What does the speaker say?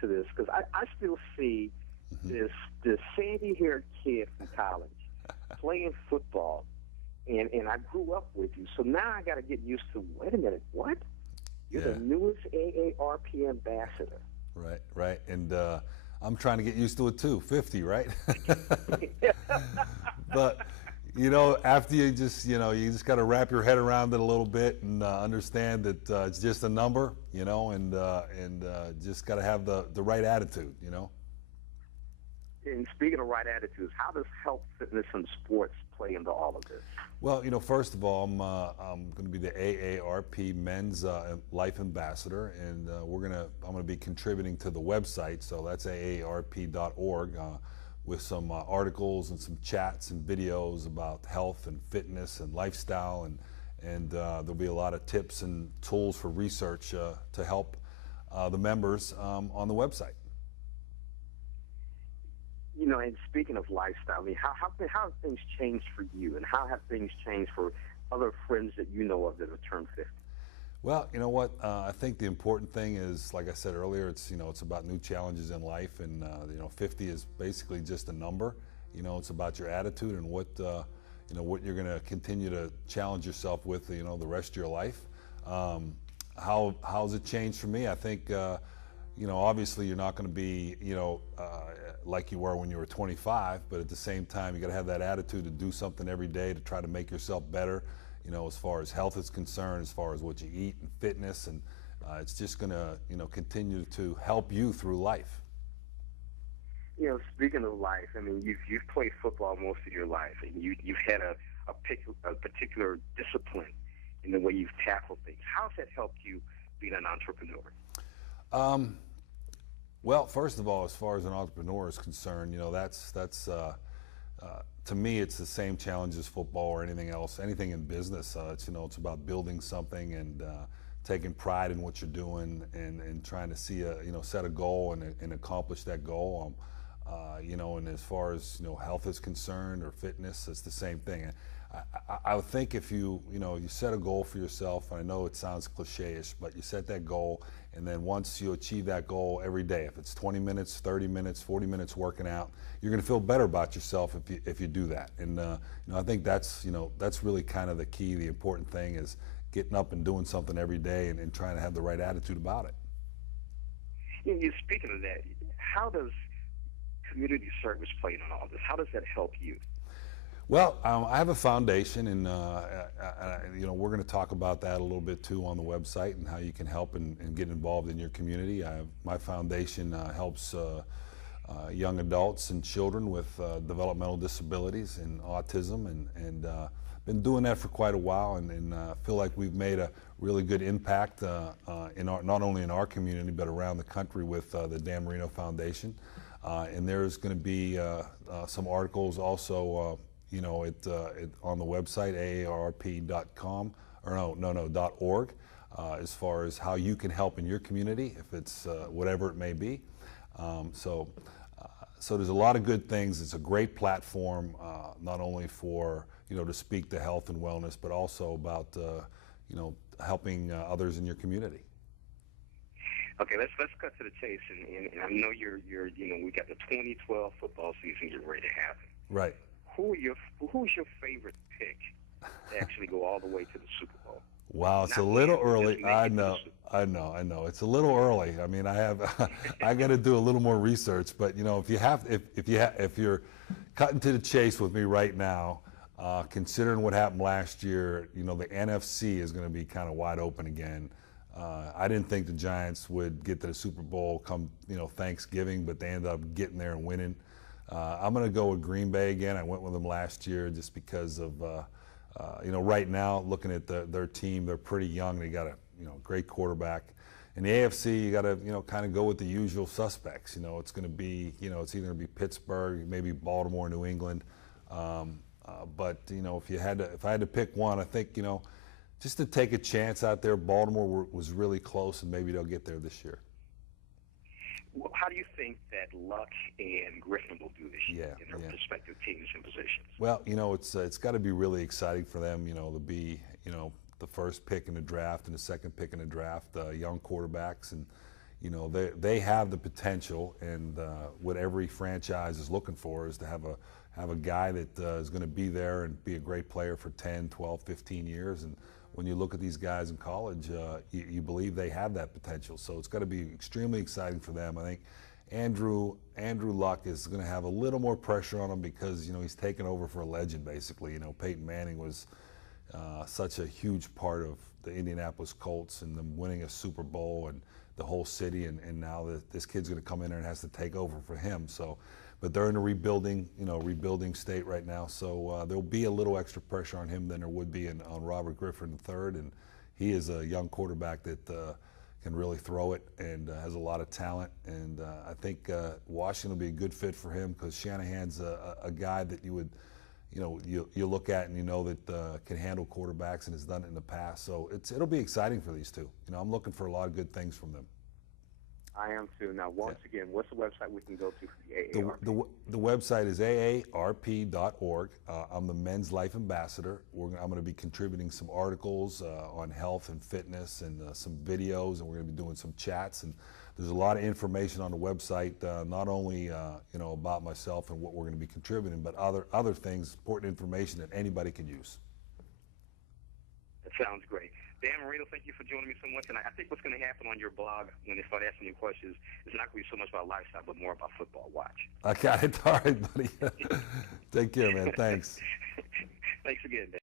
to this because I still see this sandy-haired kid from college playing football, and I grew up with you. So now I got to get used to, wait a minute, what? You're the newest AARP ambassador. Right, right. And I'm trying to get used to it too, 50, right? But, after you just got to wrap your head around it a little bit and understand that it's just a number, and just got to have the right attitude, And speaking of right attitudes, how does health, fitness, and sports play into all of this? Well, first of all, I'm going to be the AARP Men's Life Ambassador, and I'm going to be contributing to the website. So that's aarp.org with some articles and some chats and videos about health and fitness and lifestyle, and there'll be a lot of tips and tools for research to help the members on the website. And speaking of lifestyle, I mean, how have things changed for you, and how have things changed for other friends that you know of that have turned 50? Well, you know what? I think the important thing is, like I said earlier, it's about new challenges in life, and 50 is basically just a number. It's about your attitude and what you're going to continue to challenge yourself with, the rest of your life. How's it changed for me? I think. Obviously you're not going to be, like you were when you were 25, but at the same time, you got to have that attitude to do something every day to try to make yourself better, as far as health is concerned, as far as what you eat and fitness, and it's just going to, continue to help you through life. Speaking of life, I mean, you've played football most of your life, and you've had a particular discipline in the way you've tackled things. How has that helped you being an entrepreneur? Well, first of all, as far as an entrepreneur is concerned, that's to me, it's the same challenge as football or anything else, anything in business. It's about building something and taking pride in what you're doing and trying to see set a goal and accomplish that goal. And as far as health is concerned or fitness, it's the same thing. I would think if you set a goal for yourself, and I know it sounds cliche-ish, but you set that goal, and then once you achieve that goal every day, if it's 20 minutes, 30 minutes, 40 minutes working out, you're going to feel better about yourself if you do that. And I think that's really kind of the key. The important thing is getting up and doing something every day and trying to have the right attitude about it. Speaking of that, how does community service play in all this? How does that help you? Well, I have a foundation, and we're going to talk about that a little bit too on the website and how you can help and get involved in your community. My foundation helps young adults and children with developmental disabilities and autism, and been doing that for quite a while, and feel like we've made a really good impact not only in our community but around the country with the Dan Marino Foundation. And there's going to be some articles also. On the website, aarp.com, or .org, as far as how you can help in your community, if it's whatever it may be. So there's a lot of good things. It's a great platform, not only for, to speak to health and wellness, but also about, helping others in your community. Okay, let's cut to the chase, and I know we got the 2012 football season getting ready to happen. Right. Who's your favorite pick to actually go all the way to the Super Bowl? Wow, it's a little early. I know. It's a little early. I mean, I got to do a little more research. But if you're cutting to the chase with me right now, considering what happened last year, the NFC is going to be kind of wide open again. I didn't think the Giants would get to the Super Bowl come Thanksgiving, but they ended up getting there and winning. I'm going to go with Green Bay again. I went with them last year just because of, right now, looking at their team, they're pretty young. They got a great quarterback. In the AFC, you got to kind of go with the usual suspects. It's going to be it's either going to be Pittsburgh, maybe Baltimore, New England. But if I had to pick one, I think just to take a chance out there, Baltimore was really close, and maybe they'll get there this year. Well, how do you think that Luck and Griffin will do this year in their respective teams and positions? Well, it's got to be really exciting for them, to be, the first pick in the draft and the second pick in the draft, young quarterbacks, and, you know, they have the potential, and what every franchise is looking for is to have a guy that is going to be there and be a great player for 10, 12, 15 years. And when you look at these guys in college, you believe they have that potential. So it's got to be extremely exciting for them. I think Andrew Luck is going to have a little more pressure on him because, you know, he's taken over for a legend basically. You know, Peyton Manning was such a huge part of the Indianapolis Colts and them winning a Super Bowl and the whole city, and now this kid's going to come in there and has to take over for him. So, but they're in a rebuilding state right now. So there'll be a little extra pressure on him than there would be on Robert Griffin III, and he is a young quarterback that can really throw it and has a lot of talent. And I think Washington will be a good fit for him because Shanahan's a guy that you would, you know, you look at and you know that can handle quarterbacks and has done it in the past. So it'll be exciting for these two. You know, I'm looking for a lot of good things from them. I am too. Now, once again, what's the website we can go to for the AARP? The website is aarp.org. I'm the Men's Life Ambassador. I'm going to be contributing some articles on health and fitness and some videos, and we're going to be doing some chats. And there's a lot of information on the website, not only you know, about myself and what we're going to be contributing, but other things, important information that anybody can use. That sounds great. Dan Marino, thank you for joining me so much. And I think what's going to happen on your blog when they start asking you questions is not going to be so much about lifestyle, but more about football. Watch. I got it. All right, buddy. Take care, man. Thanks. Thanks again, Dan.